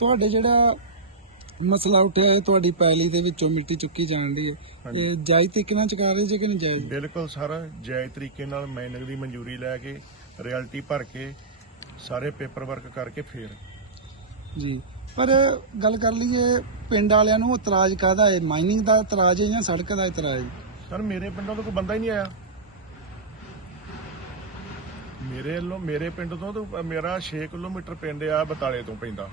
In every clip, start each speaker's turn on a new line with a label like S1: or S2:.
S1: ਤੁਹਾਡੇ ਜਿਹੜਾ ਮਸਲਾ ਉੱਠਿਆ ਹੈ ਤੁਹਾਡੀ ਪੈਲੀ ਦੇ ਵਿੱਚੋਂ ਮਿੱਟੀ ਚੁੱਕੀ ਜਾਣ ਦੀ ਹੈ। ਇਹ ਜਾਇਜ਼ ਤਰੀਕੇ ਨਾਲ ਚੁਕਾ ਰਹੇ ਜੇ ਕਿ ਨਜਾਇਜ਼
S2: ਬਿਲਕੁਲ ਸਰ ਜਾਇਜ਼ ਤਰੀਕੇ ਨਾਲ ਮਾਈਨਿੰਗ ਦੀ ਮਨਜ਼ੂਰੀ ਲੈ ਕੇ ਰਿਐਲਿਟੀ ਭਰ ਕੇ ਸਾਰੇ ਪੇਪਰ ਵਰਕ ਕਰਕੇ ਫੇਰ।
S1: ਜੀ ਪਰ ਗੱਲ ਕਰ ਲਈਏ ਪਿੰਡ ਵਾਲਿਆਂ ਨੂੰ ਇਤਰਾਜ਼ ਕਾਹਦਾ ਹੈ? ਮਾਈਨਿੰਗ ਦਾ ਇਤਰਾਜ਼ ਹੈ ਜਾਂ ਸੜਕ ਦਾ ਇਤਰਾਜ਼?
S2: ਸਰ ਮੇਰੇ ਪਿੰਡੋਂ ਤਾਂ ਕੋਈ ਬੰਦਾ ਹੀ ਨਹੀਂ ਆਇਆ। ਮੇਰੇ ਵੱਲੋਂ ਮੇਰੇ ਪਿੰਡ ਤੋਂ ਤਾਂ ਮੇਰਾ 6 ਕਿਲੋਮੀਟਰ ਪਿੰਡ ਆ ਬਤਾਲੇ ਤੋਂ ਪੈਂਦਾ।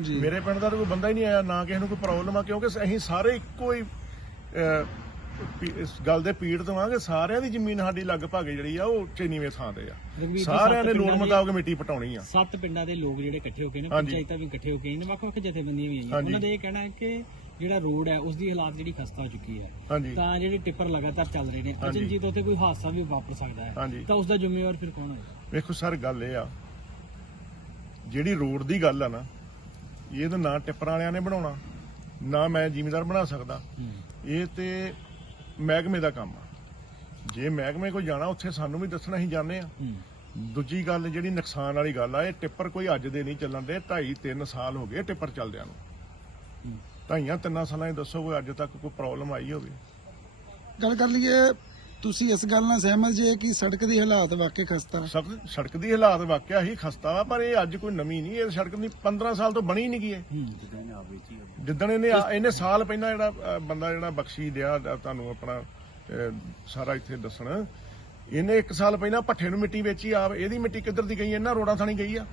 S1: ਜੀ।
S2: ਮੇਰੇ ਪਿੰਡ ਦਾ ਤਾਂ ਕੋਈ ਬੰਦਾ ਹੀ ਨਹੀਂ ਆਇਆ ਨਾ ਕਿਸੇ ਨੂੰ ਕੋਈ ਪ੍ਰੋਬਲਮ ਆ ਕਿਉਂਕਿ ਅਸੀਂ ਸਾਰੇ ਇੱਕੋ ਹੀ ਪੀ- ਇਸ ਗੱਲ ਦੇ ਪੀੜ ਤੋਂ ਆ ਕਿ ਸਾਰਿਆਂ ਦੀ ਜ਼ਮੀਨ ਸਾਡੀ ਲਗਭਗ ਜਿਹੜੀ ਆ ਉਹ ਉੱਚੇ ਨੀਵੇਂ ਥਾਂ ਤੇ ਆ।
S3: ਜੀ,
S2: ਸਾਰਿਆਂ ਨੇ
S3: ਸੱਤ
S2: ਲੋੜ
S3: ਪਿੰਡਾਂ ਦੀ-
S2: ਮੁਤਾਬਕ ਮਿੱਟੀ ਪਟਾਉਣੀ ਆ।
S3: ਸੱਤ ਪਿੰਡਾਂ ਦੇ ਲੋਕ ਜਿਹੜੇ ਇਕੱਠੇ ਹੋ ਕੇ ਨੇ
S2: ਹਾਂਜੀ।
S3: ਪੰਚਾਇਤਾਂ ਵੀ ਇਕੱਠੇ ਹੋ ਕੇ ਨੇ ਵੱਖ-ਵੱਖ ਜਥੇਬੰਦੀਆਂ ਵੀ ਆਈਆਂ।
S2: ਹਾਂਜੀ।
S3: ਉਹਨਾਂ ਦਾ ਇਹ ਕਹਿਣਾ ਹੈ ਕਿ ਜਿਹੜਾ ਰੋਡ ਹੈ ਉਸ ਦੀ ਹਾਲਾਤ ਜਿਹੜੀ ਖਸਤਾ ਹੋ ਚੁੱਕੀ ਹੈ
S2: ਹਾਂਜੀ।
S3: ਤਾਂ ਜਿਹੜੇ ਟਿੱਪਰ ਲਗਾਤਾਰ ਚੱਲ ਰਹੇ ਨੇ
S2: ਹਾਂਜੀ।
S3: ਅਚਨਜੀਤ ਉੱਥੇ ਕੋਈ ਹਾਦਸਾ ਵੀ ਵਾਪਰ ਸਕਦਾ ਹੈ
S2: ਹਾਂਜੀ।
S3: ਤਾਂ ਉਸ ਦਾ ਜ਼ਿੰਮੇਵਾਰ ਫਿਰ ਕੌਣ ਹੋਏਗਾ?
S2: ਵੇਖੋ ਸਰ ਗੱਲ ਇਹ ਆ ਜਿਹੜੀ ਰੋਡ ਦੀ ਗੱਲ ਆ ਨਾ ਇਹ ਤਾਂ ਨਾ ਟਿੱਪਰ ਵਾਲਿਆਂ ਨੇ ਬਣਾਉਣਾ ਨਾ ਮੈਂ ਜ਼ਿਮੀਦਾਰ ਬਣਾ ਸਕਦਾ। ਇਹ ਤੇ ਮਹਿਕਮੇ ਦਾ ਕੰਮ ਆ। ਜੇ ਮਹਿਕਮੇ ਕੋਲ ਜਾਣਾ ਉੱਥੇ ਸਾਨੂੰ ਵੀ ਦੱਸਣਾ ਹੀ ਜਾਂਦੇ ਆ।
S3: ਹੂੰ।
S2: ਦੂਜੀ ਗੱਲ ਜਿਹੜੀ ਨੁਕਸਾਨ ਵਾਲੀ ਗੱਲ ਆ ਇਹ ਟਿੱਪਰ ਕੋਈ ਅੱਜ ਦੇ ਨਹੀਂ ਚੱਲਣ ਦੇ 2.5 3 ਸਾਲ ਹੋ ਗਏ ਟਿੱਪਰ ਚੱਲਦਿਆਂ ਨੂੰ।
S3: ਹੂੰ।
S2: ਢਾਈਆਂ ਤਿੰਨਾਂ ਸਾਲਾਂ 'ਚ ਦੱਸੋ ਕੋਈ ਅੱਜ ਤੱਕ ਕੋਈ ਪ੍ਰੋਬਲਮ ਆਈ ਹੋਵੇ?
S1: ਗੱਲ ਕਰ ਲਈਏ ਤੁਸੀਂ ਇਸ ਗੱਲ ਨਾਲ ਸਹਿਮਤ ਜੇ ਕਿ ਸੜਕ ਦੀ ਹਾਲਾਤ ਵਾਕਈ ਖਸਤਾ?
S2: ਸੜਕ ਸੜਕ ਦੀ ਹਾਲਾਤ ਵਾਕਿਆ ਹੀ ਖਸਤਾ ਵਾ ਪਰ ਇਹ ਅੱਜ ਕੋਈ ਨਵੀਂ ਨਹੀਂ ਇਹ ਸੜਕ ਦੀ 15 ਸਾਲ ਤੋਂ ਬਣੀ ਨਹੀਂ ਗਈ
S3: ਹੂੰ
S2: ਜਿੱਦਣ ਇਹਨੇ ਆ- ਇਹਨੇ ਸਾਲ ਪਹਿਲਾਂ ਜਿਹੜਾ ਅ, ਬੰਦਾ ਜਿਹੜਾ ਬਖਸ਼ੀ ਦਿਆ ਅ, ਤੁਹਾਨੂੰ ਆਪਣਾ ਅ, ਸਾਰਾ ਇੱਥੇ ਦੱਸਣ। ਇਹਨੇ 1 ਸਾਲ ਪਹਿਲਾਂ ਭੱਠੇ ਨੂੰ ਮਿੱਟੀ ਵੇਚੀ ਆ ਇਹਦੀ ਮਿੱਟੀ ਕਿੱਧਰ ਦੀ ਗਈ? ਇਹਨਾਂ ਰੋਡਾਂ ਥਾਣੀ ਗਈ ਆ।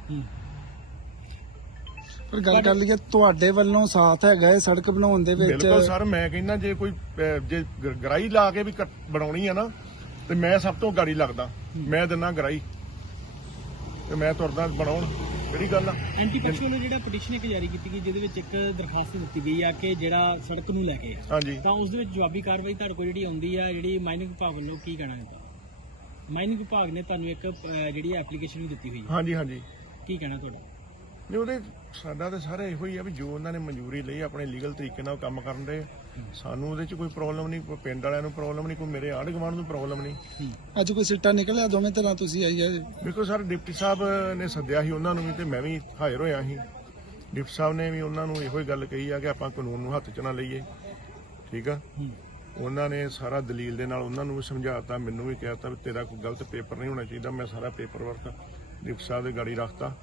S1: ਪਰ ਗੱਲ ਕਰ ਲਈਏ ਤੁਹਾਡੇ ਵੱਲੋਂ ਸਾਥ ਹੈਗਾ ਹੈ ਸੜਕ ਬਣਾਉਣ ਦੇ ਵਿੱਚ।
S2: ਬਿਲਕੁਲ ਸਰ ਮੈਂ ਕਹਿੰਦਾ ਜੇ ਕੋਈ ਜੇ ਗ- ਗਰਾਈ ਲਾ ਕੇ ਵੀ ਕੱਟ- ਬਣਾਉਣੀ ਆ ਨਾ ਤੇ ਮੈਂ ਸਭ ਤੋਂ ਗਾੜੀ ਲੱਗਦਾ। ਮੈਂ ਦਿੰਦਾ ਗਰਾਈ। ਤੇ ਮੈਂ ਤੁਰਦਾ ਬਣਾਉਣ ਕਿਹੜੀ ਗੱਲ ਆ?
S3: ਐਂਟੀ ਪਕਸ਼ ਵੱਲੋਂ ਜਿਹੜਾ ਪਟੀਸ਼ਨ ਇੱਕ ਜਾਰੀ ਕੀਤੀ ਗਈ ਜਿਹਦੇ ਵਿੱਚ ਇੱਕ ਦਰਖਾਸਤ ਦਿੱਤੀ ਗਈ ਆ ਕਿ ਜਿਹੜਾ ਸੜਕ ਨੂੰ ਲੈ ਕੇ ਆ।
S2: ਹਾਂਜੀ।
S3: ਤਾਂ ਉਸ ਦੇ ਵਿੱਚ ਜਵਾਬੀ ਕਾਰਵਾਈ ਤੁਹਾਡੇ ਕੋਲ ਜਿਹੜੀ ਆਉਂਦੀ ਆ ਜਿਹੜੀ ਮਾਈਨਿੰਗ ਵਿਭਾਗ ਵੱਲੋਂ ਕੀ ਕਹਿਣਾ ਹੈ? ਮਾਈਨਿੰਗ ਵਿਭਾਗ ਨੇ ਤੁਹਾਨੂੰ ਇੱਕ ਅਹ, ਜਿਹੜੀ ਐਪਲੀਕੇਸ਼ਨ ਵੀ ਦਿੱਤੀ ਹੋਈ ਹੈ
S2: ਹਾਂਜੀ ਹਾਂਜੀ।
S3: ਕੀ ਕਹਿਣਾ ਤੁਹਾਡਾ?
S2: ਨਹੀਂ ਉਹਦੇ ਸਾਡਾ ਤਾਂ ਸਾਰਾ ਇਹੋ ਹੀ ਆ ਵੀ ਜੋ ਉਹਨਾਂ ਨੇ ਮਨਜ਼ੂਰੀ ਲਈ ਆਪਣੇ ਲੀਗਲ ਤਰੀਕੇ ਨਾਲ ਕੰਮ ਕਰਨ ਦੇ। ਸਾਨੂੰ ਉਹਦੇ 'ਚ ਕੋਈ ਪ੍ਰੋਬਲਮ ਨਹੀਂ ਕੋਈ ਪਿੰਡ ਵਾਲਿਆਂ ਨੂੰ ਪ੍ਰੋਬਲਮ ਨਹੀਂ ਕੋਈ ਮੇਰੇ ਆਂਢ ਗੁਆਂਢ ਨੂੰ ਪ੍ਰੋਬਲਮ ਨਹੀਂ।
S1: ਅੱਜ ਕੋਈ ਸਿੱਟਾ ਨਿਕਲਿਆ ਦੋਵੇਂ ਤਰ੍ਹਾਂ ਤੁਸੀਂ ਆਈ ਹੈ
S2: ਦੇਖੋ ਸਰ ਡਿਪਟੀ ਸਾਹਿਬ ਨੇ ਸੱਦਿਆ ਸੀ ਉਹਨਾਂ ਨੂੰ ਵੀ ਤੇ ਮੈਂ ਵੀ ਹਾਜ਼ਰ ਹੋਇਆ ਸੀ। ਡਿਪਟੀ ਸਾਹਿਬ ਨੇ ਵੀ ਉਹਨਾਂ ਨੂੰ ਇਹੋ ਹੀ ਗੱਲ ਕਹੀ ਆ ਕਿ ਆਪਾਂ ਕਾਨੂੰਨ ਨੂੰ ਹੱਥ 'ਚ ਨਾ ਲਈਏ। ਠੀਕ ਆ। ਉਹਨਾਂ ਨੇ ਸਾਰਾ ਦਲੀਲ ਦੇ ਨਾਲ ਉਹਨਾਂ ਨੂੰ ਵੀ ਸਮਝਾਤਾ ਮੈਨੂੰ ਵੀ ਕਹਿਤਾ ਵੀ ਤੇਰਾ ਕੋਈ ਗਲਤ ਪੇਪਰ ਨਹੀਂ ਹੋਣਾ ਚਾਹੀਦਾ ਮੈਂ ਸਾਰਾ ਪੇਪਰ ਵਰਕ ਡਿਪਟੀ ਸਾਹਿਬ ਦੇ ਗਾੜੀ ਰੱਖਤਾ।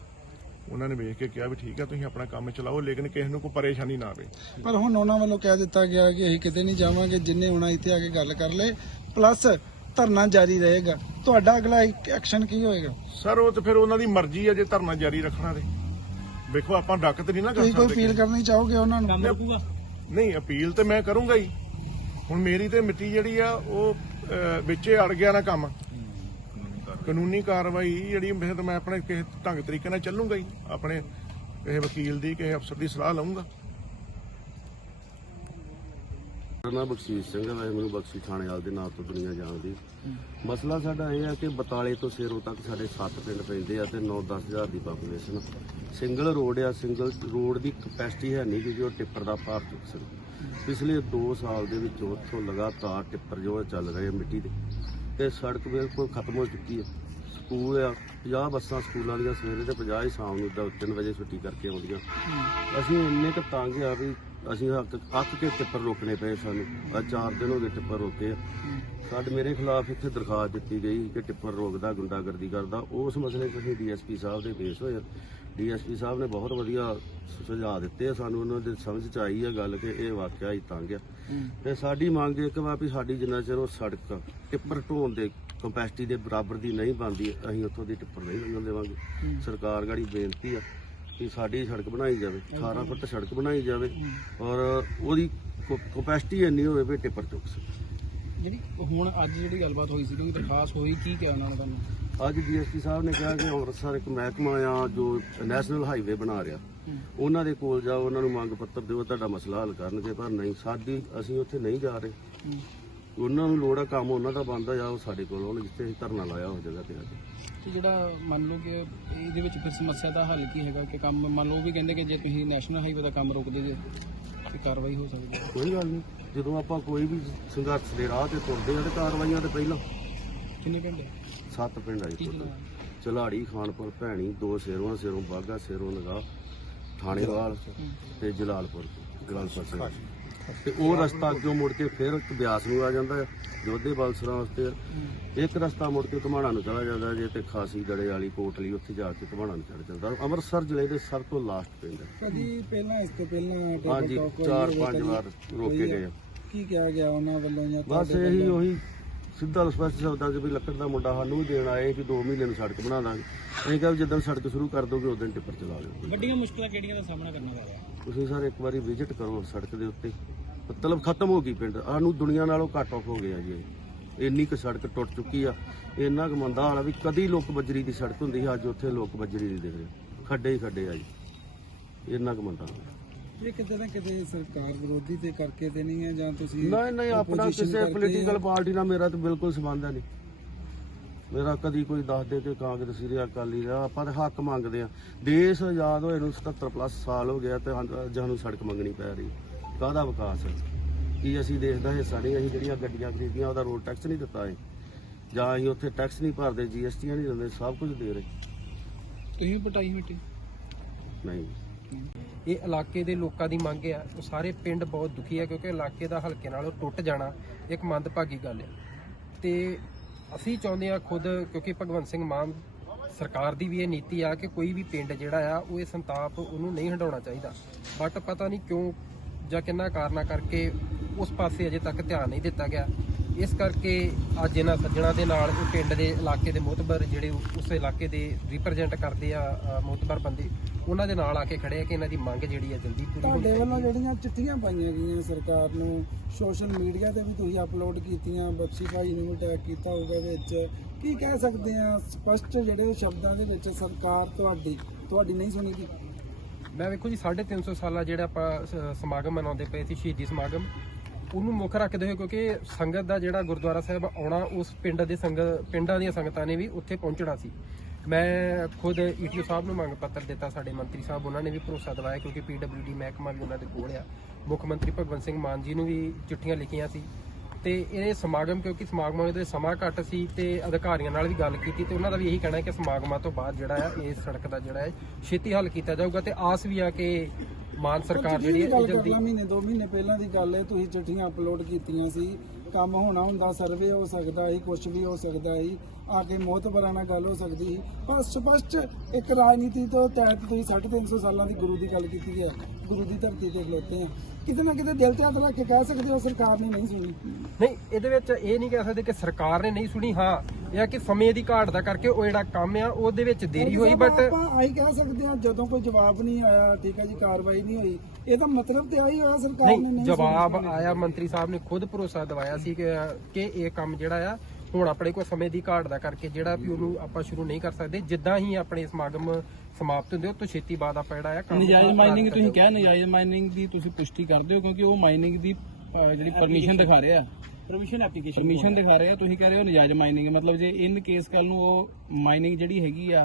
S2: ਉਹਨਾਂ ਨੇ ਵੇਖ ਕੇ ਕਿਹਾ ਵੀ ਠੀਕ ਆ ਤੁਸੀਂ ਆਪਣਾ ਕੰਮ ਚਲਾਓ ਲੇਕਿਨ ਕਿਸੇ ਨੂੰ ਕੋਈ ਪਰੇਸ਼ਾਨੀ ਨਾ ਆਵੇ।
S1: ਪਰ ਹੁਣ ਉਹਨਾਂ ਵੱਲੋਂ ਕਹਿ ਦਿੱਤਾ ਗਿਆ ਕਿ ਅਸੀਂ ਕਿਤੇ ਨਹੀਂ ਜਾਵਾਂਗੇ ਜਿੰਨੇ ਹੋਣਾ ਇੱਥੇ ਆ ਕੇ ਗੱਲ ਕਰ ਲੈ ਪਲੱਸ ਧਰਨਾ ਜਾਰੀ ਰਹੇਗਾ। ਤੁਹਾਡਾ ਅਗਲਾ ਐਕਸ਼ਨ ਕੀ ਹੋਏਗਾ?
S2: ਸਰ ਉਹ ਤੇ ਫਿਰ ਉਹਨਾਂ ਦੀ ਮਰਜ਼ੀ ਹੈ ਜੇ ਧਰਨਾ ਜਾਰੀ ਰੱਖਣਾ ਤੇ। ਵੇਖੋ ਆਪਾਂ ਡੱਕ ਤੇ ਨਹੀਂ ਨਾ ਕਰ
S1: ਤੁਸੀਂ ਕੋਈ
S2: ਸਕਦੇ
S1: ਫੀਲ ਕਰਨੀ ਚਾਹੋਗੇ ਉਹਨਾਂ ਨੂੰ?
S3: ਕੰਮ ਰੁਕੂਗਾ
S2: ਨਹੀਂ ਅਪੀਲ ਤੇ ਮੈਂ ਕਰੂੰਗਾ ਹੀ। ਹੁਣ ਮੇਰੀ ਤੇ ਮਿੱਟੀ ਜਿਹੜੀ ਆ ਉਹ ਅਹ, ਵਿੱਚੇ ਅੜ ਗਿਆ ਨਾ ਕੰਮ। ਕਾਨੂੰਨੀ ਕਾਰਵਾਈ ਜਿਹੜੀ ਫਿਰ ਮੈਂ ਆਪਣੇ ਕਿਸੇ ਢੰਗ ਤਰੀਕੇ ਨਾਲ ਚੱਲੂੰਗਾ ਹੀ। ਆਪਣੇ ਕਿਸੇ ਵਕੀਲ ਦੀ, ਕਿਸੇ ਅਫਸਰ ਦੀ ਸਲਾਹ ਲਵਾਂਗਾ
S4: ਮੇਰਾ ਨਾਮ ਬਖਸ਼ੀਸ਼ ਸਿੰਘ ਹੈ। ਮੈਨੂੰ ਬਖਸ਼ੀ ਥਾਣੇ ਦੇ ਨਾਂ ਤੋਂ ਦੁਨੀਆ ਜਾਣਦੀ। ਮਸਲਾ ਸਾਡਾ ਇਹ ਹੈ ਕਿ ਬਤਾਲੇ ਤੋਂ ਸੇਰੋ ਤੱਕ ਸਾਡੇ 7 ਪਿੰਡ ਪੈਂਦੇ ਆ ਤੇ 9-10 ਹਜ਼ਾਰ ਦੀ ਪਾਪੂਲੇਸ਼ਨ ਸਿੰਗਲ ਰੋਡ ਆ। ਸਿੰਗਲ ਰੋਡ ਦੀ ਕਪੈਸਿਟੀ ਹੈ ਨਹੀਂ ਕਿ ਉਹ ਟਿੱਪਰ ਦਾ ਭਾਰ ਚੁੱਕ ਸਕੇ ਪਿਛਲੇ 2 ਸਾਲ ਦੇ ਵਿੱਚ ਉੱਥੋਂ ਲਗਾਤਾਰ ਟਿੱਪਰ ਜੋ ਚੱਲ ਰਹੇ ਆ ਮਿੱਟੀ ਦੇ। ਤੇ ਸੜਕ ਬਿਲਕੁਲ ਖਤਮ ਹੋ ਚੁੱਕੀ ਹੈ। ਸਕੂਲ ਆ 50 ਬੱਸਾਂ ਸਕੂਲਾਂ ਦੀਆਂ ਸਵੇਰੇ ਤੇ 50 ਹੀ ਸ਼ਾਮ ਨੂੰ 3 ਵਜੇ ਛੁੱਟੀ ਕਰਕੇ ਆਉਂਦੀਆਂ। ਅਸੀਂ ਇੰਨੇ ਕੁ ਤੰਗ ਆ ਵੀ ਅਸੀਂ ਹੱਕ ਅੱਕ ਕੇ ਟਿੱਪਰ ਰੋਕਣੇ ਪਏ ਸਾਨੂੰ। ਆ ਚਾਰ ਦਿਨ ਹੋ ਗਏ ਟਿੱਪਰ ਰੋਕੇ ਆ। ਸਾਡੇ ਮੇਰੇ ਖਿਲਾਫ ਇੱਥੇ ਦਰਖਾਸਤ ਦਿੱਤੀ ਗਈ ਕਿ ਟਿੱਪਰ ਰੋਕਦਾ ਗੁੰਡਾਗਰਦੀ ਕਰਦਾ। ਉਸ ਮਸਲੇ 'ਚ ਅਸੀਂ ਡੀਐਸਪੀ ਸਾਹਿਬ ਦੇ ਪੇਸ਼ ਹੋਏ ਡੀਐਸਪੀ ਸਾਹਿਬ ਨੇ ਬਹੁਤ ਵਧੀਆ ਸੁਝਾਅ ਦਿੱਤੇ ਆ। ਸਾਨੂੰ ਉਹਨਾਂ ਦੇ ਸਮਝ 'ਚ ਆਈ ਆ ਗੱਲ ਕਿ ਇਹ ਵਾਕਿਆ ਹੀ ਤੰਗ ਆ। ਤੇ ਸਾਡੀ ਮੰਗ ਇੱਕ ਵਾ ਵੀ ਸਾਡੀ ਜਿੰਨਾ ਚਿਰ ਉਹ ਸੜਕ ਟਿੱਪਰ ਢੋਣ ਦੇ ਕੰਪੈਸਿਟੀ ਦੇ ਬਰਾਬਰ ਦੀ ਨਹੀਂ ਬਣਦੀ ਅਸੀਂ ਉੱਥੋਂ ਦੀ ਟਿੱਪਰ ਨਹੀਂ ਲੰਘਣ ਦੇਵਾਂਗੇ। ਸਰਕਾਰ ਗਾੜੀ ਬੇਨਤੀ ਆ ਕਿ ਸਾਡੀ ਸੜਕ ਬਣਾਈ ਜਾਵੇ 18 ਫੁੱਟ ਸੜਕ ਬਣਾਈ ਜਾਵੇ ਔਰ ਉਹਦੀ ਕੰਪੈਸਿਟੀ ਇੰਨੀ ਹੋਵੇ ਵੀ ਟਿੱਪਰ ਚੁੱਕ ਸਕੇ।
S5: ਜਿਹੜੀ ਹੁਣ ਅੱਜ ਜਿਹੜੀ ਗੱਲਬਾਤ ਹੋਈ ਸੀ ਕਿ ਦਰਖਾਸਤ ਹੋਈ ਕੀ ਕਿਹਾ ਉਹਨਾਂ ਨੇ ਤੁਹਾਨੂੰ?
S4: ਅੱਜ ਡੀਐਸਪੀ ਸਾਹਿਬ ਨੇ ਕਿਹਾ ਕਿ ਅੰਮ੍ਰਿਤਸਰ ਇੱਕ ਮਹਿਕਮਾ ਆ ਜੋ ਨੈਸ਼ਨਲ ਹਾਈਵੇ ਬਣਾ ਰਿਹਾ। ਉਹਨਾਂ ਦੇ ਕੋਲ ਜਾਓ ਉਹਨਾਂ ਨੂੰ ਮੰਗ ਪੱਤਰ ਦਿਓ ਤੁਹਾਡਾ ਮਸਲਾ ਹੱਲ ਕਰਨਗੇ ਪਰ ਨਹੀਂ ਸਾਡੀ ਅਸੀਂ ਉੱਥੇ ਨਹੀਂ ਜਾ ਰਹੇ। ਉਹਨਾਂ ਨੂੰ ਲੋੜ ਆ ਕੰਮ ਉਹਨਾਂ ਦਾ ਬੰਦਾ ਆ ਉਹ ਸਾਡੇ ਕੋਲ ਆਉਣ ਜਿੱਥੇ ਅਸੀਂ ਧਰਨਾ ਲਾਇਆ ਉਸ ਜਗ੍ਹਾ ਤੇ ਆ ਕੇ।
S5: ਤੇ ਜਿਹੜਾ ਮੰਨ ਲਓ ਕਿ ਇਹਦੇ ਵਿੱਚ ਫਿਰ ਸਮੱਸਿਆ ਦਾ ਹੱਲ ਕੀ ਹੈਗਾ ਕਿ ਕੰਮ ਮੰਨ ਲਓ ਉਹ ਵੀ ਕਹਿੰਦੇ ਕਿ ਜੇ ਤੁਸੀਂ ਨੈਸ਼ਨਲ ਹਾਈਵੇ ਦਾ ਕੰਮ ਰੋਕਦੇ ਜੇ ਤੇ ਕਾਰਵਾਈ ਹੋ ਸਕਦੀ ਹੈ।
S4: ਕੋਈ ਗੱਲ ਨਹੀਂ। ਜਦੋਂ ਆਪਾਂ ਕੋਈ ਵੀ ਸੰਘਰਸ਼ ਦੇ ਰਾਹ ਤੇ ਤੁਰਦੇ ਆ ਤੇ ਕਾਰਵਾਈਆਂ ਤੇ ਪਹਿਲਾਂ।
S5: ਕਿੰਨੇ ਪਿੰਡ ਹੈ?
S4: ਸੱਤ ਪਿੰਡ
S5: ਕੀ
S4: ਟੋਟਲ।
S5: ਜਨਾਬ?
S4: ਚਲਾੜੀ ਖਾਨਪੁਰ ਭੈਣੀ ਦੋ ਸੇਰੋਂ ਸੇਰੋਂ ਬਾਗਾ ਸੇਰੋਂ ਲਗਾ ਥਾਣੇਵਾਲ ਤੇ ਜਲਾਲਪੁਰ ਜਲਾਲਪੁਰ। ਸਿੰਘ ਤੇ ਉਹ ਰਸਤਾ ਅੱਗੋਂ ਮੁੜ ਕੇ ਫਿਰ ਬਿਆਸ ਨੂੰ ਆ ਜਾਂਦਾ ਹੈ ਜੋਧੇ ਬਲਸਰਾਂ ਵਾਸਤੇ ਇੱਕ ਰਸਤਾ ਮੁੜ ਕੇ ਘਮਾਣਾ ਨੂੰ ਚਲਾ ਜਾਂਦਾ ਜੇ ਤੇ ਖਾਸੀ ਗੜੇ ਵਾਲੀ ਕੋਟਲੀ ਉੱਥੇ ਜਾ ਕੇ ਘਮਾਣਾ ਨੂੰ ਚੜ ਜਾਂਦਾ ਅੰਮ੍ਰਿਤਸਰ ਜ਼ਿਲ੍ਹੇ ਦੇ ਸਭ ਤੋਂ ਲਾਸਟ ਪਿੰਡ ਹੈ
S1: ਕਦੀ ਪਹਿਲਾਂ ਇਸ ਤੋਂ ਪਹਿਲਾਂ
S4: ਹਾਂਜੀ
S1: ਟਾਕ ਹੋਈ
S4: ਚਾਰ
S1: ਹੋਵੇ,
S4: ਪੰਜ
S1: ਕਦੀ
S4: ਵਾਰ ਰੋਕੇ ਗਏ।
S1: ਕੀ ਕਿਹਾ ਗਿਆ ਉਹਨਾਂ ਵੱਲੋਂ ਜਾਂ
S4: ਬਸ ਇਹੀ? ਉਹੀ ਸਿੱਧਾ ਸਪਸ਼ਟ ਸ਼ਬਦਾਂ 'ਚ ਵੀ ਲੱਕੜ ਦਾ ਮੁੰਡਾ ਸਾਨੂੰ ਵੀ ਦੇਣ ਆਏ ਕਿ 2 ਮਹੀਨੇ ਨੂੰ ਸੜਕ ਬਣਾ ਦਾਂਗੇ। ਅਸੀਂ ਕਿਹਾ ਵੀ ਜਦੋਂ ਸੜਕ ਸ਼ੁਰੂ ਕਰ ਦੋਗੇ ਉਦੋਂ ਟਿੱਪਰ ਚਲਾ ਲਿਓ
S3: ਵੱਡੀਆਂ ਮੁਸ਼ਕਲਾਂ ਕਿਹੜੀਆਂ ਦਾ ਸਾਹਮਣਾ ਕਰਨਾ ਪੈ ਰਿਹਾ?
S4: ਤੁਸੀਂ ਸਰ ਇੱਕ ਵਾਰੀ ਵਿਜ਼ਿਟ ਕਰੋ ਸੜਕ ਦੇ ਉੱਤੇ। ਮਤਲਬ ਖਤਮ ਹੋ ਗਈ ਪਿੰਡ। ਸਾਨੂੰ ਦੁਨੀਆ ਨਾਲੋਂ ਘੱਟ ਆਫ ਹੋ ਗਿਆ ਜੀ। ਇੰਨੀ ਕੁ ਸੜਕ ਟੁੱਟ ਚੁੱਕੀ ਆ। ਇੰਨਾ ਕੁ ਮੰਦਾ ਹਾਲ ਆ ਵੀ ਕਦੀ ਲੋਕ ਬੱਜਰੀ ਦੀ ਸੜਕ ਹੁੰਦੀ ਸੀ ਅੱਜ ਉੱਥੇ ਲੋਕ ਬੱਜਰੀ ਨਹੀਂ ਦਿਖ ਰਹੇ ਖੱਡੇ ਹੀ ਖੱਡੇ ਆ ਜੀ। ਇੰਨਾ ਕੁ ਮੰਦਾ ਹਾਲ ਆ।
S1: ਇਹ ਕਿਤੇ ਨਾ ਕਿਤੇ ਸਰਕਾਰ ਵਿਰੋਧੀ ਤੇ ਕਰਕੇ ਤੇ ਨਹੀਂ ਹੈ ਜਾਂ ਤੁਸੀਂ
S4: ਨਹੀਂ ਨਹੀਂ ਆਪਣਾ
S1: opposition
S4: ਕਿਸੇ
S1: ਕਰਕੇ
S4: ਪੋਲੀਟੀਕਲ ਪਾਰਟੀ ਨਾਲ ਮੇਰਾ ਤਾਂ ਬਿਲਕੁਲ ਸੰਬੰਧ ਹੈ ਨਹੀਂ। ਮੇਰਾ ਕਦੀ ਕੋਈ ਦੱਸ ਦੇ ਕਿ ਕਾਂਗਰਸੀ ਰਿਹਾ ਅਕਾਲੀ ਰਿਹਾ ਆਪਾਂ ਤਾਂ ਹੱਕ ਮੰਗਦੇ ਆ ਦੇਸ਼ ਆਜ਼ਾਦ ਹੋਏ ਨੂੰ 77 ਪਲੱਸ ਸਾਲ ਹੋ ਗਿਆ ਤੇ ਹਾਂ- ਸਾਨੂੰ ਸੜਕ ਮੰਗਣੀ ਪੈ ਰਹੀ। ਕਾਹਦਾ ਵਿਕਾਸ ਹੈ? ਕੀ ਅਸੀਂ ਦੇਸ਼ ਦਾ ਹਿੱਸਾ ਨਹੀਂ? ਅਸੀਂ ਜਿਹੜੀਆਂ ਗੱਡੀਆਂ ਖਰੀਦੀਆਂ ਉਹਦਾ ਰੋਡ ਟੈਕਸ ਨਹੀਂ ਦਿੱਤਾ ਹੈ ਜਾਂ ਅਸੀਂ ਉੱਥੇ ਟੈਕਸ ਨਹੀਂ ਭਰਦੇ ਜੀਐਸਟੀਆਂ ਨਹੀਂ ਦਿੰਦੇ ਸਭ ਕੁਝ ਦੇ ਰਹੇ।
S5: ਤੁਸੀਂ ਪਟਾਈ ਮਿੱਟੀ?
S4: ਨਹੀਂ।
S6: ਇਹ ਇਲਾਕੇ ਦੇ ਲੋਕਾਂ ਦੀ ਮੰਗ ਹੈ ਉਹ ਸਾਰੇ ਪਿੰਡ ਬਹੁਤ ਦੁਖੀ ਹੈ ਕਿਉਂਕਿ ਇਲਾਕੇ ਦਾ ਹਲਕੇ ਨਾਲੋਂ ਟੁੱਟ ਜਾਣਾ ਇੱਕ ਮੰਦਭਾਗੀ ਗੱਲ ਹੈ ਤੇ ਅਸੀਂ ਚਾਹੁੰਦੇ ਆ ਖੁਦ, ਕਿਉਂਕਿ ਭਗਵੰਤ ਸਿੰਘ ਮਾਨ ਸਰਕਾਰ ਦੀ ਵੀ ਇਹ ਨੀਤੀ ਆ ਕਿ ਕੋਈ ਵੀ ਪਿੰਡ ਜਿਹੜਾ ਆ, ਉਹ ਇਹ ਸੰਤਾਪ ਉਹਨੂੰ ਨਹੀਂ ਹਟਾਉਣਾ ਚਾਹੀਦਾ। ਬਟ ਪਤਾ ਨਹੀਂ ਕਿਉਂ ਜਾਂ ਕਿੰਨਾ ਕਾਰਨਾ ਕਰਕੇ ਉਸ ਪਾਸੇ ਅਜੇ ਤੱਕ ਧਿਆਨ ਨਹੀਂ ਦਿੱਤਾ ਗਿਆ। ਇਸ ਕਰਕੇ ਅੱਜ ਇਹਨਾਂ ਸੱਜਣਾ ਦੇ ਨਾਲ ਇਹ ਪਿੰਡ ਦੇ ਇਲਾਕੇ ਦੇ ਮੋਤਬਰ ਜਿਹੜੇ ਉਸ ਇਲਾਕੇ ਦੇ ਰਿਪਰੈਜ਼ੈਂਟ ਕਰਦੇ ਆ ਮੋਤਬਰ ਬੰਦੇ ਉਹਨਾਂ ਦੇ ਨਾਲ ਆ ਕੇ ਖੜੇ ਆ ਕਿ ਇਹਨਾਂ ਦੀ ਮੰਗ ਜਿਹੜੀ ਆ ਜਲਦੀ ਪੂਰੀ ਹੋਣੀ
S1: ਤੁਹਾਡੇ ਵੱਲੋਂ ਜਿਹੜੀਆਂ ਚਿੱਠੀਆਂ ਪਾਈਆਂ ਗਈਆਂ ਸਰਕਾਰ ਨੂੰ ਸੋਸ਼ਲ ਮੀਡੀਆ ਤੇ ਵੀ ਤੁਸੀਂ ਅਪਲੋਡ ਕੀਤੀਆਂ ਬਖਸ਼ੀ ਭਾਈ ਨੇ ਟੈਗ ਕੀਤਾ ਹੋਊਗਾ ਵਿੱਚ ਕੀ ਕਹਿ ਸਕਦੇ ਆ? ਸਪਸ਼ਟ ਜਿਹੜੇ ਸ਼ਬਦਾਂ ਦੇ ਵਿੱਚ ਸਰਕਾਰ ਤੁਹਾਡੀ ਤੁਹਾਡੀ ਨਹੀਂ ਸੁਣੀਗੀ।
S6: ਮੈਂ ਵੇਖੋ ਜੀ 350 ਸਾਲਾ ਜਿਹੜਾ ਆਪਾਂ ਸਮਾਗਮ ਮਨਾਉਂਦੇ ਪਏ ਸੀ ਸ਼ਹੀਦੀ ਸਮਾਗਮ ਉਹਨੂੰ ਮੁੱਖ ਰੱਖਦੇ ਹੋਏ ਕਿਉਂਕਿ ਸੰਗਤ ਦਾ ਜਿਹੜਾ ਗੁਰਦੁਆਰਾ ਸਾਹਿਬ ਆਉਣਾ, ਉਸ ਪਿੰਡ ਦੇ ਸੰਗਤ ਪਿੰਡਾਂ ਦੀਆਂ ਸੰਗਤਾਂ ਨੇ ਵੀ ਉੱਥੇ ਪਹੁੰਚਣਾ ਸੀ। ਮੈਂ ਖੁਦ ਈਟੀਓ ਸਾਹਿਬ ਨੂੰ ਮੰਗ ਪੱਤਰ ਦਿੱਤਾ, ਸਾਡੇ ਮੰਤਰੀ ਸਾਹਿਬ ਉਹਨਾਂ ਨੇ ਵੀ ਭਰੋਸਾ ਦਿਵਾਇਆ ਕਿਉਂਕਿ ਪੀਡਬਲਯੂਡੀ ਮਹਿਕਮਾ ਵੀ ਉਹਨਾਂ ਦੇ ਕੋਲ ਆ। ਮੁੱਖ ਮੰਤਰੀ ਭਗਵੰਤ ਸਿੰਘ ਮਾਨ ਜੀ ਨੂੰ ਵੀ ਚਿੱਠੀਆਂ ਲਿਖੀਆਂ ਸੀ। ਤੇ ਇਹ ਸਮਾਗਮ, ਕਿਉਂਕਿ ਸਮਾਗਮਾਂ ਦੇ ਸਮਾਂ ਘੱਟ ਸੀ ਤੇ ਅਧਿਕਾਰੀਆਂ ਨਾਲ ਵੀ ਗੱਲ ਕੀਤੀ ਤੇ ਉਹਨਾਂ ਦਾ ਵੀ ਇਹੀ ਕਹਿਣਾ ਹੈ ਕਿ ਸਮਾਗਮਾਂ ਤੋਂ ਬਾਅਦ ਜਿਹੜਾ ਹੈ ਇਸ ਸੜਕ ਦਾ ਜਿਹੜਾ ਹੈ, ਛੇਤੀ ਹੱਲ ਕੀਤਾ ਜਾਊਗਾ ਤੇ ਆਸ ਵੀ ਆ ਕਿ ਮਾਨ ਸਰਕਾਰ ਜਿਹੜੀ ਹੈ ਇਹ ਜਲਦੀ
S1: ਮਹੀਨੇ ਦੋ ਮਹੀਨੇ ਪਹਿਲਾਂ ਦੀ ਗੱਲ ਹੈ ਤੁਸੀਂ ਚਿੱਠੀਆਂ ਅਪਲੋਡ ਕੀਤੀਆਂ ਸੀ ਕੰਮ ਹੋਣਾ ਹੁੰਦਾ ਸਰਵੇ ਹੋ ਸਕਦਾ ਹੈ ਕੁਝ ਵੀ ਹੋ ਸਕਦਾ ਹੈ ਆ ਕੇ ਮੋਹਤਬਰਾਂ ਨਾਲ ਗੱਲ ਹੋ ਸਕਦੀ ਸੀ। ਪਰ ਸਪਸ਼ਟ ਇੱਕ ਰਾਜਨੀਤੀ ਤੋਂ ਤਹਿਤ ਤੁਸੀਂ 350 ਸਾਲਾਂ ਦੀ ਗੁਰੂ ਦੀ ਗੱਲ ਕੀਤੀ ਹੈ। ਗੁਰੂ ਦੀ ਧਰਤੀ ਤੇ ਖਲੋਤੇ ਆ ਕਿਤੇ ਨਾ ਕਿਤੇ ਦਿਲ ਤੇ ਹੱਥ ਰੱਖ ਕੇ ਕਹਿ ਸਕਦੇ ਹੋ ਸਰਕਾਰ ਨੇ ਨਹੀਂ ਸੁਣੀ।
S6: ਨਹੀਂ ਇਹਦੇ ਵਿੱਚ ਇਹ ਨਹੀਂ ਕਹਿ ਸਕਦੇ ਕਿ ਸਰਕਾਰ ਨੇ ਨਹੀਂ ਸੁਣੀ। ਹਾਂ ਇਹ ਆ ਕਿ ਸਮੇਂ ਦੀ ਘਾਟ ਦਾ ਕਰਕੇ ਉਹ ਜਿਹੜਾ ਕੰਮ ਆ ਉਹਦੇ ਵਿੱਚ ਦੇਰੀ ਹੋਈ ਬਟ
S1: ਆਪਾਂ ਆਹੀ ਕਹਿ ਸਕਦੇ ਹਾਂ ਜਦੋਂ ਕੋਈ ਜਵਾਬ ਨਹੀਂ ਆਇਆ ਠੀਕ ਹੈ ਜੀ ਕਾਰਵਾਈ ਨਹੀਂ ਹੋਈ ਇਹਦਾ ਮਤਲਬ ਤੇ ਆਹੀ ਹੋਇਆ ਸਰਕਾਰ ਨੇ
S6: ਨਹੀਂ ਜਵਾਬ। ਆਇਆ ਮੰਤਰੀ ਸਾਹਿਬ ਨੇ ਖੁਦ ਭਰੋਸਾ ਦਿਵਾਇਆ ਸੀ ਕਿ ਕਿ ਇਹ ਕੰਮ ਜਿਹੜਾ ਆ ਹੁਣ ਆਪਣੇ ਕੋਲ ਸਮੇਂ ਦੀ ਘਾਟ ਦਾ ਕਰਕੇ ਜਿਹੜਾ ਵੀ ਉਹਨੂੰ ਆਪਾਂ ਸ਼ੁਰੂ ਨਹੀਂ ਕਰ ਸਕਦੇ ਜਿੱਦਾਂ ਹੀ ਆਪਣੇ ਸਮਾਗਮ ਸਮਾਪਤ ਹੁੰਦੇ ਉਹ ਤੋਂ ਛੇਤੀ ਬਾਅਦ ਆਪਾਂ ਜਿਹੜਾ ਆ ਕੰਮ
S5: ਨਜਾਇਜ਼ ਮਾਈਨਿੰਗ ਤੁਸੀਂ। ਕਿਹਾ ਨਜਾਇਜ਼ ਮਾਈਨਿੰਗ ਦੀ ਤੁਸੀਂ ਪੁਸ਼ਟੀ ਕਰਦੇ ਹੋ ਕਿਉਂਕਿ ਉਹ ਮਾਈਨਿੰਗ ਦੀ ਜਿਹੜੀ ਪਰਮਿਸ਼ਨ ਦਿਖਾ ਰਿਹਾ।
S3: ਪਰਮਿਸ਼ਨ ਐਪਲੀਕੇਸ਼ਨ
S5: ਪਰਮਿਸ਼ਨ ਦਿਖਾ ਰਿਹਾ ਤੁਸੀਂ ਕਹਿ ਰਹੇ ਹੋ ਨਜਾਇਜ਼ ਮਾਈਨਿੰਗ ਮਤਲਬ ਜੇ ਇਨ ਕੇਸ ਕੱਲ ਨੂੰ ਉਹ ਮਾਈਨਿੰਗ ਜਿਹੜੀ ਹੈਗੀ ਆ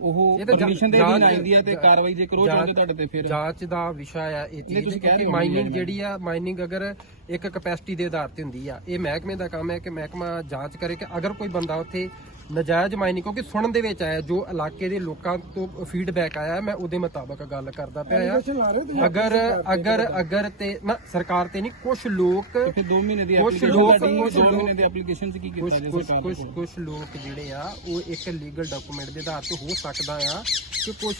S5: ਉਹ
S6: ਇਹ ਤਾਂ ਜਾਂ-
S5: ਪਰਮਿਸ਼ਨ ਦੇ ਅਧੀਨ
S6: ਜਾਂਚ-
S5: ਆਉਂਦੀ ਆ ਤੇ ਕਾਰਵਾਈ ਜੇ ਕਰੋ ਚਾਹੁੰਦੇ ਤੁਹਾਡੇ ਤੇ ਫਿਰ
S6: ਜਾਂਚ ਦਾ ਵਿਸ਼ਾ ਆ ਇਹ
S5: ਨਹੀਂ,
S6: ਚੀਜ਼
S5: ਤੁਸੀਂ ਕਹਿ ਰਹੇ ਹੋ
S6: ਮਾਈਨਿੰਗ ਜਿਹੜੀ ਆ ਮਾਈਨਿੰਗ ਅਗਰ ਇੱਕ ਕਪੈਸਿਟੀ ਦੇ ਆਧਾਰ ਤੇ ਹੁੰਦੀ ਆ ਇਹ ਮਹਿਕਮੇ ਦਾ ਕੰਮ ਹੈ ਕਿ ਮਹਿਕਮਾ ਜਾਂਚ ਕਰੇ ਕਿ ਅਗਰ ਕੋਈ ਬੰਦਾ ਉੱਥੇ ਨਜਾਇਜ਼ ਮਾਈਨਿੰਗ ਕਿਉਂਕਿ ਸੁਣਨ ਦੇ ਵਿੱਚ ਆਇਆ ਜੋ ਇਲਾਕੇ ਦੇ ਲੋਕਾਂ ਤੋਂ ਫੀਡਬੈਕ ਆਇਆ ਮੈਂ ਉਹਦੇ ਮੁਤਾਬਕ ਗੱਲ ਕਰਦਾ ਪਿਆ ਆ ਅਗਰ ਅਗਰ? ਅਗਰ ਤੇ ਨਾ ਸਰਕਾਰ ਤੇ ਨਹੀਂ ਕੁਝ ਲੋਕ
S5: ਫਿਰ 2 ਮਹੀਨੇ ਦੀ
S6: ਕੁਛ
S5: ਐਪਲੀਕੇਸ਼ਨ
S6: ਲੋਕ-
S5: ਤੁਹਾਡੀ
S6: ਕੁਛ
S5: 2
S6: ਲੋਕ-
S5: ਮਹੀਨੇ ਦੀ ਐਪਲੀਕੇਸ਼ਨ 'ਚ ਕੀ
S6: ਕੁਝ
S5: ਕੀਤਾ ਜੇ
S6: ਕੁਝ
S5: ਸਰਕਾਰ
S6: ਕੁਝ
S5: ਦੇ ਕੋਲ?
S6: ਕੁਝ ਲੋਕ ਜਿਹੜੇ ਆ ਉਹ ਇੱਕ ਲੀਗਲ ਡਾਕੂਮੈਂਟ ਦੇ ਆਧਾਰ ਤੇ ਹੋ ਸਕਦਾ ਆ ਕਿ ਕੁਝ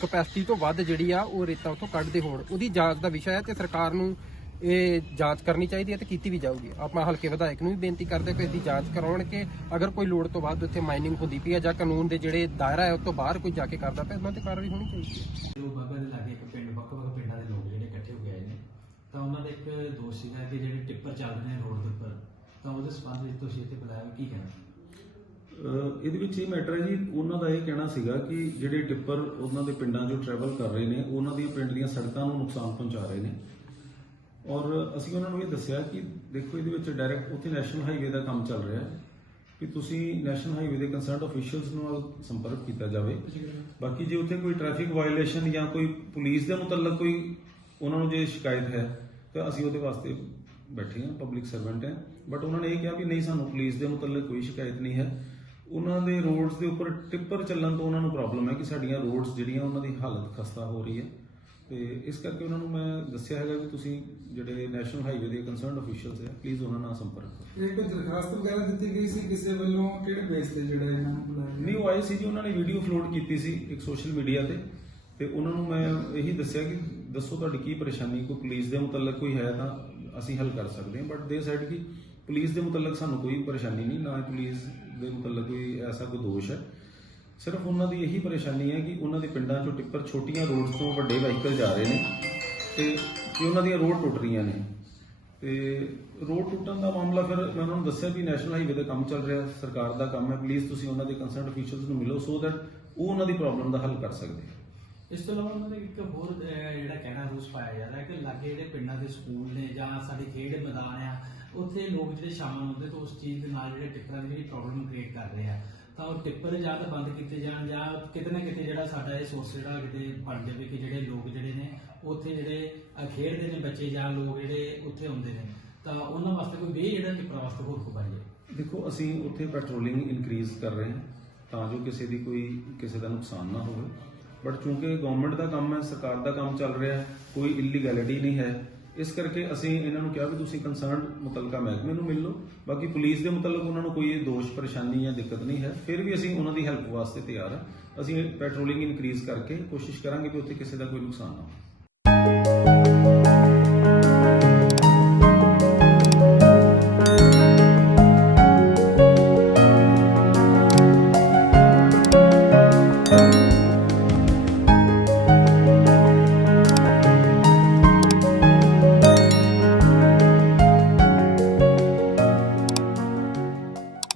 S6: ਕਪੈਸਿਟੀ ਤੋਂ ਵੱਧ ਜਿਹੜੀ ਆ ਉਹ ਰੇਤਾ ਉਥੋਂ ਕੱਢਦੇ ਹੋਣ ਉਹਦੀ ਜਾਂਚ ਦਾ ਵਿਸ਼ਾ ਹੈ ਤੇ ਸਰਕਾਰ ਨੂੰ ਇਹ ਜਾਂਚ ਕਰਨੀ ਚਾਹੀਦੀ ਹੈ ਤੇ ਕੀਤੀ ਵੀ ਜਾਊਗੀ। ਆਪਾਂ ਹਲਕੇ ਵਿਧਾਇਕ ਨੂੰ ਵੀ ਬੇਨਤੀ ਕਰਦੇ ਕਿ ਇਹਦੀ ਜਾਂਚ ਕਰਾਉਣ ਕਿ ਅਗਰ ਕੋਈ ਲੋੜ ਤੋਂ ਵੱਧ ਉੱਥੇ ਮਾਈਨਿੰਗ ਹੁੰਦੀ ਪਈ ਹੈ ਜਾਂ ਕਾਨੂੰਨ ਦੇ ਜਿਹੜੇ ਦਾਇਰਾ ਹੈ ਉਸ ਤੋਂ ਬਾਹਰ ਕੋਈ ਜਾ ਕੇ ਕਰਦਾ ਪਿਆ ਉਹਨਾਂ ਤੇ ਕਾਰਵਾਈ ਹੋਣੀ ਚਾਹੀਦੀ ਹੈ।
S7: ਜੋ ਬਾਬਾ ਦੇ ਲਾਗੇ ਇੱਕ ਪਿੰਡ ਵੱਖ-ਵੱਖ ਪਿੰਡਾਂ ਦੇ ਲੋਕ ਜਿਹੜੇ ਇਕੱਠੇ ਹੋ ਗਏ ਨੇ ਤਾਂ ਉਹਨਾਂ ਦਾ ਇੱਕ ਦੋਸ਼ ਸੀਗਾ ਕਿ ਜਿਹੜੇ ਟਿੱਪਰ ਚੱਲਦੇ ਨੇ ਰੋਡ ਦੇ ਉੱਪਰ ਤਾਂ ਉਹਦੇ ਸੰਬੰਧ ਵਿੱਚ ਤੁਸੀਂ ਇੱਥੇ ਬੁਲਾਇਆ ਕੀ ਕਹਿਣਾ
S8: ਇਹਦੇ ਵਿੱਚ ਇਹ ਮੈਟਰ ਹੈ ਜੀ ਉਹਨਾਂ ਦਾ ਇਹ ਕਹਿਣਾ ਸੀਗਾ ਕਿ ਜਿਹੜੇ ਟਿੱਪਰ ਉਹਨਾਂ ਦੇ ਪਿੰਡਾਂ 'ਚੋਂ ਟਰੈਵਲ ਕਰ ਰਹੇ ਨੇ ਉਹਨਾਂ ਦੀਆਂ ਪਿੰਡ ਦੀਆਂ ਸੜਕਾਂ ਨੂੰ ਨੁਕਸਾਨ ਪਹੁੰਚਾ ਰਹੇ ਨੇ। ਔਰ ਅਸੀਂ ਉਹਨਾਂ ਨੂੰ ਇਹ ਦੱਸਿਆ ਕਿ ਦੇਖੋ ਇਹਦੇ ਵਿੱਚ ਡਾਇਰੈਕਟ ਉੱਥੇ ਨੈਸ਼ਨਲ ਹਾਈਵੇ ਦਾ ਕੰਮ ਚੱਲ ਰਿਹਾ ਹੈ ਕਿ ਤੁਸੀਂ ਨੈਸ਼ਨਲ ਹਾਈਵੇ ਦੇ ਕੰਸਰਨਡ ਅਫੀਸ਼ੀਅਲਸ ਨਾਲ ਸੰਪਰਕ ਕੀਤਾ ਜਾਵੇ। ਬਾਕੀ ਜੇ ਉੱਥੇ ਕੋਈ ਟ੍ਰੈਫਿਕ ਵਾਇਲੇਸ਼ਨ ਜਾਂ ਕੋਈ ਪੁਲਿਸ ਦੇ ਮੁਤਲਕ ਕੋਈ ਉਹਨਾਂ ਨੂੰ ਜੇ ਸ਼ਿਕਾਇਤ ਹੈ, ਤਾਂ ਅਸੀਂ ਉਹਦੇ ਵਾਸਤੇ ਬੈਠੇ ਹਾਂ ਪਬਲਿਕ ਸਰਵੈਂਟ ਹੈ। ਬਟ ਉਹਨਾਂ ਨੇ ਇਹ ਕਿਹਾ ਵੀ ਨਹੀਂ, ਸਾਨੂੰ ਪੁਲਿਸ ਦੇ ਮੁਤਲਕ ਕੋਈ ਸ਼ਿਕਾਇਤ ਨਹੀਂ ਹੈ। ਉਹਨਾਂ ਦੇ ਰੋਡਸ ਦੇ ਉੱਪਰ ਟਿੱਪਰ ਚੱਲਣ ਤੋਂ ਉਹਨਾਂ ਨੂੰ ਪ੍ਰੋਬਲਮ ਹੈ ਕਿ ਸਾਡੀਆਂ ਰੋਡਸ ਜਿਹੜੀਆਂ ਉਹਨਾਂ ਦੀ ਹਾਲਤ ਖਸਤਾ ਹੋ ਰਹੀ ਹੈ। ਤੇ ਇਸ ਕਰਕੇ ਉਹਨਾਂ ਨੂੰ ਮੈਂ ਦੱਸਿਆ ਹੈਗਾ ਵੀ ਤੁਸੀਂ ਜਿਹੜੇ ਨੈਸ਼ਨਲ ਹਾਈਵੇ ਦੇ ਕੰਸਰਨਡ ਅਫੀਸ਼ੀਅਲਸ ਹੈ ਪਲੀਜ਼ ਉਹਨਾਂ ਨਾਲ ਸੰਪਰਕ ਕਰੋ।
S1: ਇਹ ਕੋਈ ਦਰਖਾਸਤ ਵਗੈਰਾ ਦਿੱਤੀ ਗਈ ਸੀ ਕਿਸੇ ਵੱਲੋਂ? ਕਿਹੜੇ ਬੇਸ ਤੇ ਜਿਹੜਾ ਇਹਨਾਂ ਨੂੰ ਬੁਲਾਇਆ?
S8: ਨਹੀਂ ਉਹ ਆਏ ਸੀ ਜੀ ਉਹਨਾਂ ਨੇ ਵੀਡੀਓ ਅਪਲੋਡ ਕੀਤੀ ਸੀ ਇੱਕ ਸੋਸ਼ਲ ਮੀਡੀਆ ਤੇ। ਤੇ ਉਹਨਾਂ ਨੂੰ ਮੈਂ ਇਹੀ ਦੱਸਿਆ ਕਿ ਦੱਸੋ ਤੁਹਾਡੀ ਕੀ ਪਰੇਸ਼ਾਨੀ ਕੋਈ ਪੁਲਿਸ ਦੇ ਮੁਤਲਕ ਕੋਈ ਹੈ ਤਾਂ ਅਸੀਂ ਹੱਲ ਕਰ ਸਕਦੇ ਹਾਂ। ਬਟ ਦੇ ਸਾਈਡ ਕਿ ਪੁਲਿਸ ਦੇ ਮੁਤਲਕ ਸਾਨੂੰ ਕੋਈ ਪਰੇਸ਼ਾਨੀ ਨਹੀਂ ਨਾ ਪੁਲਿਸ ਦੇ ਮੁਤਲਕ ਕੋਈ ਐਸਾ ਕੋਈ ਦੋਸ਼ ਹੈ। ਸਿਰਫ ਉਹਨਾਂ ਦੀ ਇਹੀ ਪਰੇਸ਼ਾਨੀ ਹੈ ਕਿ ਉਹਨਾਂ ਦੇ ਪਿੰਡਾਂ ਚੋਂ ਟਿੱਪਰ ਛੋਟੀਆਂ ਰੋਡਸ ਤੋਂ ਵੱਡੇ ਵਹੀਕਲ ਜਾ ਰਹੇ ਨੇ ਤੇ ਕਿ ਉਹਨਾਂ ਦੀਆਂ ਰੋਡ ਟੁੱਟ ਰਹੀਆਂ ਨੇ। ਤੇ ਰੋਡ ਟੁੱਟਣ ਦਾ ਮਾਮਲਾ ਫਿਰ ਮੈਂ ਉਹਨਾਂ ਨੂੰ ਦੱਸਿਆ ਵੀ ਨੈਸ਼ਨਲ ਹਾਈਵੇ ਦਾ ਕੰਮ ਚੱਲ ਰਿਹਾ, ਸਰਕਾਰ ਦਾ ਕੰਮ ਹੈ ਪਲੀਜ਼ ਤੁਸੀਂ ਉਹਨਾਂ ਦੇ ਕੰਸਰਨਡ ਅਫੀਸ਼ੀਅਲਸ ਨੂੰ ਮਿਲੋ ਸੋ ਦੈਟ ਉਹ ਉਹਨਾਂ ਦੀ ਪ੍ਰੋਬਲਮ ਦਾ ਹੱਲ ਕਰ ਸਕਦੇ
S7: ਇਸ ਤੋਂ ਇਲਾਵਾ ਉਹਨਾਂ ਨੇ ਇੱਕ ਹੋਰ ਜਿਹੜਾ ਕਹਿਣਾ ਰੂਸ ਪਾਇਆ ਜਾ ਰਿਹਾ ਹੈ ਕਿ ਲਾਗੇ ਜਿਹੜੇ ਪਿੰਡਾਂ ਦੇ ਸਕੂਲ ਨੇ ਜਾਂ ਸਾਡੇ ਖੇਡ ਮੈਦਾਨ ਆ, ਉੱਥੇ ਲੋਕ ਜਿਹੜੇ ਸ਼ਾਮਲ ਹੁੰਦੇ ਤਾਂ ਉਸ ਚੀਜ਼ ਦੇ ਨਾਲ ਜਿਹੜੇ ਟਿੱਪਰਾਂ ਦੀ ਜਿਹੜੀ ਪ੍ਰੋਬਲਮ ਕ੍ਰੀਏਟ ਕਰ ਰਹੇ ਆ। ਤਾਂ ਉਹ ਟਿੱਪਰ ਜਾਂ ਤਾਂ ਬੰਦ ਕੀਤੇ ਜਾਣ ਜਾਂ ਕਿਤੇ ਨਾ ਕਿਤੇ ਜਿਹੜਾ ਸਾਡਾ ਇਹ ਸੋਰਸ ਜਿਹੜਾ ਕਿਤੇ ਬਣ ਜਾਵੇ ਕਿ ਜਿਹੜੇ ਲੋਕ ਜਿਹੜੇ ਨੇ, ਉੱਥੇ ਜਿਹੜੇ ਖੇਡਦੇ ਨੇ ਬੱਚੇ ਜਾਂ ਲੋਕ ਜਿਹੜੇ ਉੱਥੇ ਆਉਂਦੇ ਨੇ, ਤਾਂ ਉਹਨਾਂ ਵਾਸਤੇ ਕੋਈ ਵੇ ਜਿਹੜਾ ਟਿੱਪਰਾਂ ਵਾਸਤੇ ਹੋਰ ਕੋ ਬਣ ਜਾਵੇ।
S8: ਦੇਖੋ, ਅਸੀਂ ਉੱਥੇ ਪੈਟਰੋਲਿੰਗ ਇਨਕਰੀਜ਼ ਕਰ ਰਹੇ ਹਾਂ, ਤਾਂ ਜੋ ਕਿਸੇ ਦੀ ਕੋਈ, ਕਿਸੇ ਦਾ ਨੁਕਸਾਨ ਨਾ ਹੋਵੇ। ਬਟ ਚੂੰਕਿ ਗਵਰਨਮੈਂਟ ਦਾ ਕੰਮ ਹੈ, ਸਰਕਾਰ ਦਾ ਕੰਮ ਚੱਲ ਰਿਹਾ ਕੋਈ ਇਲੀਗੈਲਿਟੀ ਨਹੀਂ ਹੈ ਇਸ ਕਰਕੇ ਅਸੀਂ ਇਹਨਾਂ ਨੂੰ ਕਿਹਾ ਵੀ ਤੁਸੀਂ ਕੰਸਰਨਡ ਮੁਤਲਕਾ ਮਹਿਕਮੇ ਨੂੰ ਮਿਲ ਲਓ। ਬਾਕੀ ਪੁਲਿਸ ਦੇ ਮੁਤਲਕ ਉਹਨਾਂ ਨੂੰ ਕੋਈ ਦੋਸ਼, ਪਰੇਸ਼ਾਨੀ ਜਾਂ ਦਿੱਕਤ ਨਹੀਂ ਹੈ। ਫਿਰ ਵੀ ਅਸੀਂ ਉਹਨਾਂ ਦੀ ਹੈਲਪ ਵਾਸਤੇ ਤਿਆਰ ਹਾਂ। ਅਸੀਂ ਪੈਟਰੋਲਿੰਗ ਇਨਕਰੀਜ਼ ਕਰਕੇ ਕੋਸ਼ਿਸ਼ ਕਰਾਂਗੇ ਕਿ ਉੱਥੇ ਕਿਸੇ ਦਾ ਕੋਈ ਨੁਕਸਾਨ ਨਾ ਹੋਵੇ।